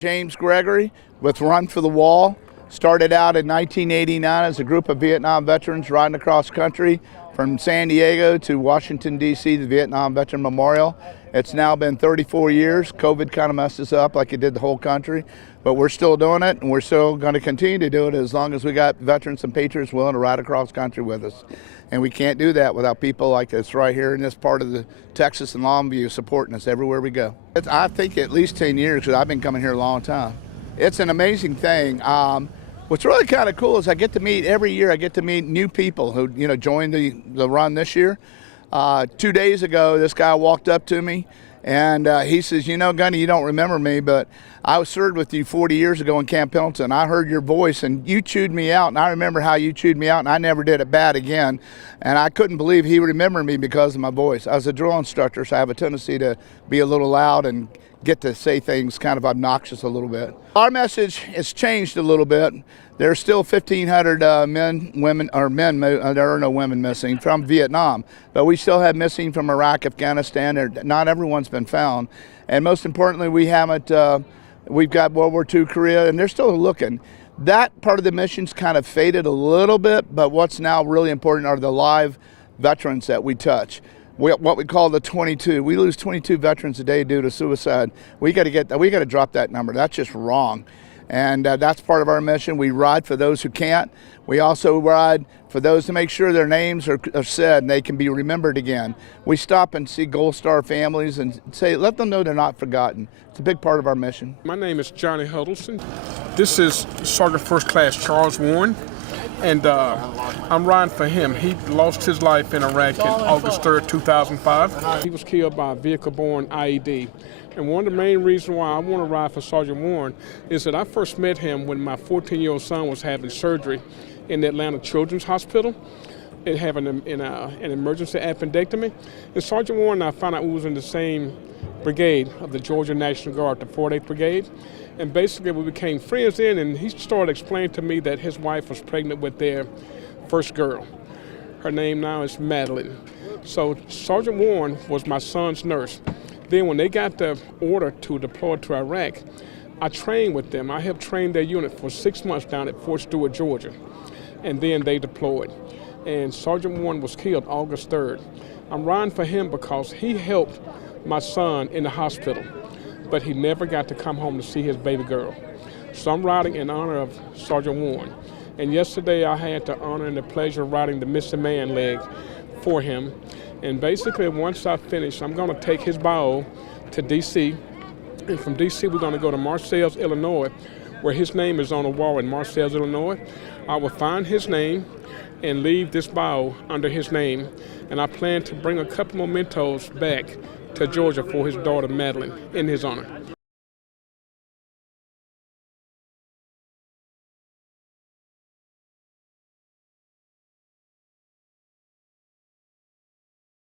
James Gregory with Run for the Wall. Started out in 1989 as a group of Vietnam veterans riding across country from San Diego to Washington, D.C., the Vietnam Veteran Memorial. It's now been 34 years. COVID kind of messed us up like it did the whole country, but we're still doing it, and we're still going to continue to do it as long as we got veterans and patriots willing to ride across country with us. And we can't do that without people like us right here in this part of the Texas and Longview supporting us everywhere we go. I think at least 10 years, because I've been coming here a long time. It's an amazing thing. What's really kind of cool is I get to meet every year. I get to meet new people who joined the run this year. 2 days ago, this guy walked up to me and he says, Gunny, you don't remember me, but I served with you 40 years ago in Camp Pendleton. I heard your voice and you chewed me out, and I remember how you chewed me out, and I never did it bad again. And I couldn't believe he remembered me because of my voice. I was a drill instructor, so I have a tendency to be a little loud and get to say things kind of obnoxious a little bit. Our message has changed a little bit. There's still 1,500 men, there are no women missing from Vietnam, but we still have missing from Iraq, Afghanistan. Not everyone's been found. And most importantly, we've got World War II, Korea, and they're still looking. That part of the mission's kind of faded a little bit, but what's now really important are the live veterans that we touch. What we call the 22. We lose 22 veterans a day due to suicide. We got to drop that number. That's just wrong. And that's part of our mission. We ride for those who can't. We also ride for those to make sure their names are said and they can be remembered again. We stop and see Gold Star families and let them know they're not forgotten. It's a big part of our mission. My name is Johnny Huddleston. This is Sergeant First Class Charles Warren, and I'm riding for him. He lost his life in Iraq on August 3rd, 2005. He was killed by a vehicle-borne IED. And one of the main reasons why I want to ride for Sergeant Warren is that I first met him when my 14-year-old son was having surgery in the Atlanta Children's Hospital and having an emergency appendectomy. And Sergeant Warren and I found out we was in the same brigade of the Georgia National Guard, the 48th Brigade. And basically we became friends then, and he started explaining to me that his wife was pregnant with their first girl. Her name now is Madeline. So Sergeant Warren was my son's nurse. Then when they got the order to deploy to Iraq, I trained with them. I helped train their unit for 6 months down at Fort Stewart, Georgia. And then they deployed. And Sergeant Warren was killed August 3rd. I'm riding for him because he helped my son in the hospital, but he never got to come home to see his baby girl. So I'm riding in honor of Sergeant Warren. And yesterday I had the honor and the pleasure of riding the missing man leg for him. And basically once I finish, I'm gonna take his bio to D.C. And from D.C. we're gonna go to Marseilles, Illinois, where his name is on a wall in Marseilles, Illinois. I will find his name and leave this bio under his name. And I plan to bring a couple mementos back to Georgia for his daughter, Madeline, in his honor.